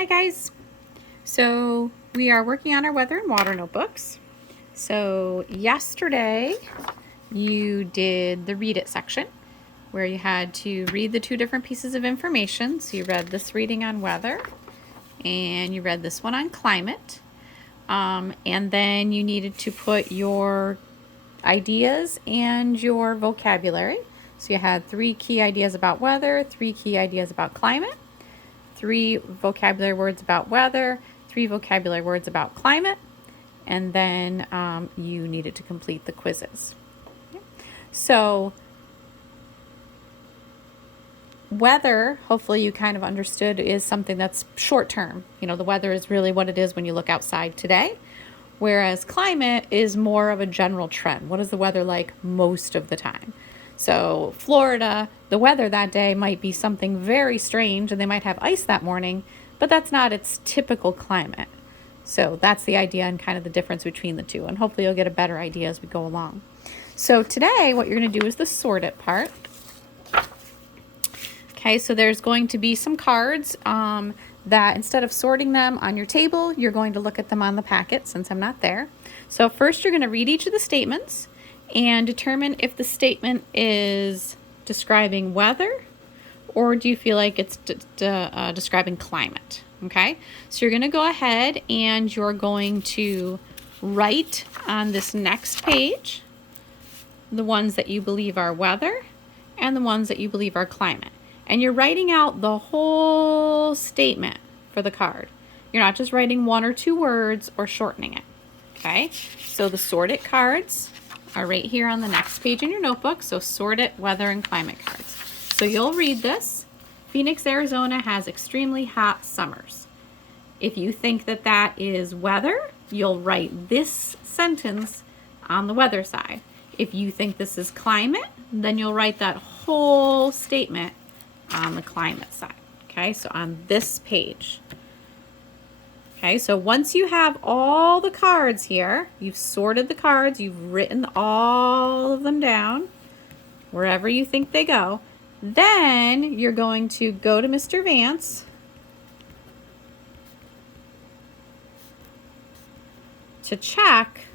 Hi guys! So we are working on our weather and water notebooks. So yesterday you did the read it section where you had to read the two different pieces of information. So you read this reading on weather and you read this one on climate. And then you needed to put your ideas and your vocabulary. So you had 3 key ideas about weather, 3 key ideas about climate, 3 vocabulary words about weather, 3 vocabulary words about climate, and then you needed to complete the quizzes. So weather, hopefully you kind of understood, is something that's short term. You know, the weather is really what it is when you look outside today, whereas climate is more of a general trend. What is the weather like most of the time? So Florida, the weather that day might be something very strange and they might have ice that morning, but that's not its typical climate. So that's the idea and kind of the difference between the two. And hopefully you'll get a better idea as we go along. So today what you're going to do is the sort it part. Okay, so there's going to be some cards that instead of sorting them on your table, you're going to look at them on the packet since I'm not there. So first you're going to read each of the statements and determine if the statement is describing weather or do you feel like it's describing climate. Okay, so you're going to go ahead and you're going to write on this next page the ones that you believe are weather and the ones that you believe are climate. And you're writing out the whole statement for the card. You're not just writing 1 or 2 words or shortening it. Okay, so the sort it cards are right here on the next page in your notebook. So sort it, weather, and climate cards. So you'll read this. Phoenix, Arizona has extremely hot summers. If you think that that is weather, you'll write this sentence on the weather side. If you think this is climate, then you'll write that whole statement on the climate side. Okay, so on this page. Okay, so once you have all the cards here, you've sorted the cards, you've written all of them down, wherever you think they go, then you're going to go to Mr. Vance to check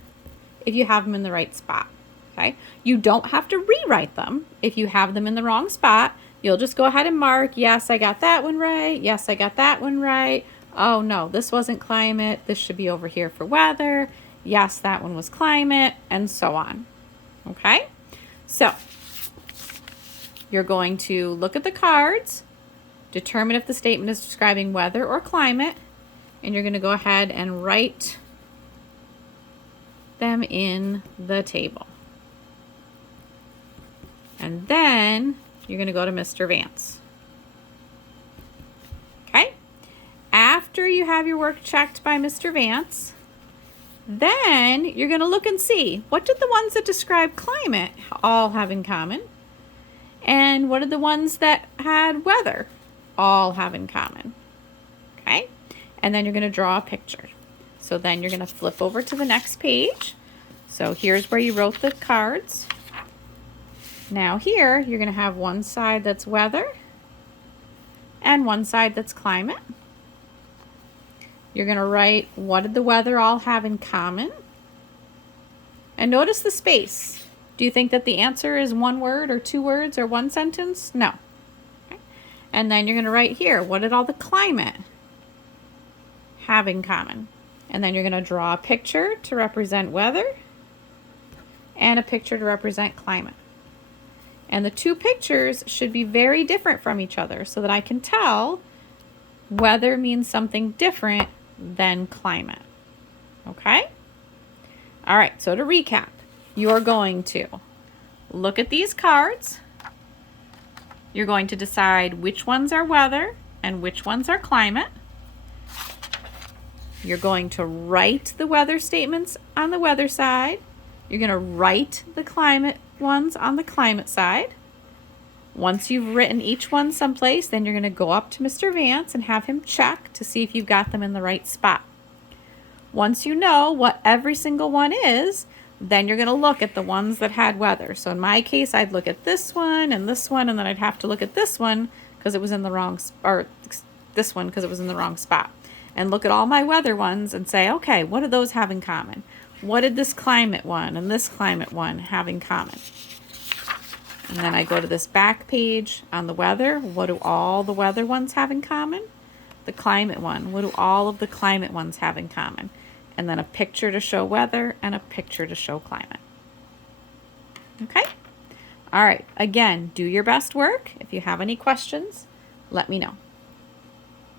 if you have them in the right spot. Okay, you don't have to rewrite them. If you have them in the wrong spot, you'll just go ahead and mark, yes, I got that one right. Yes, I got that one right. Oh no, this wasn't climate. This should be over here for weather. Yes, that one was climate, and so on. Okay, so you're going to look at the cards, determine if the statement is describing weather or climate, and you're going to go ahead and write them in the table. And then you're going to go to Mr. Vance. Okay? After you have your work checked by Mr. Vance, then you're going to look and see, what did the ones that describe climate all have in common? And what did the ones that had weather all have in common? Okay? And then you're going to draw a picture. So then you're going to flip over to the next page. So here's where you wrote the cards. Now here, you're going to have one side that's weather and one side that's climate. You're going to write, what did the weather all have in common? And notice the space. Do you think that the answer is 1 word or 2 words or 1 sentence? No. Okay. And then you're going to write here, what did all the climate have in common? And then you're going to draw a picture to represent weather and a picture to represent climate. And the 2 pictures should be very different from each other so that I can tell weather means something different than climate. Okay? All right, so to recap, you're going to look at these cards. You're going to decide which ones are weather and which ones are climate. You're going to write the weather statements on the weather side. You're going to write the climate ones on the climate side. Once you've written each one someplace, then you're going to go up to Mr. Vance and have him check to see if you've got them in the right spot. Once you know what every single one is, then you're going to look at the ones that had weather. So in my case, I'd look at this one, and then I'd have to look at this one because it was in the wrong, or this one because it was in the wrong spot. and look at all my weather ones and say, okay, what do those have in common? What did this climate one and this climate one have in common? And then I go to this back page on the weather. What do all the weather ones have in common? The climate one. What do all of the climate ones have in common? And then a picture to show weather and a picture to show climate. Okay? All right. Again, do your best work. If you have any questions, let me know.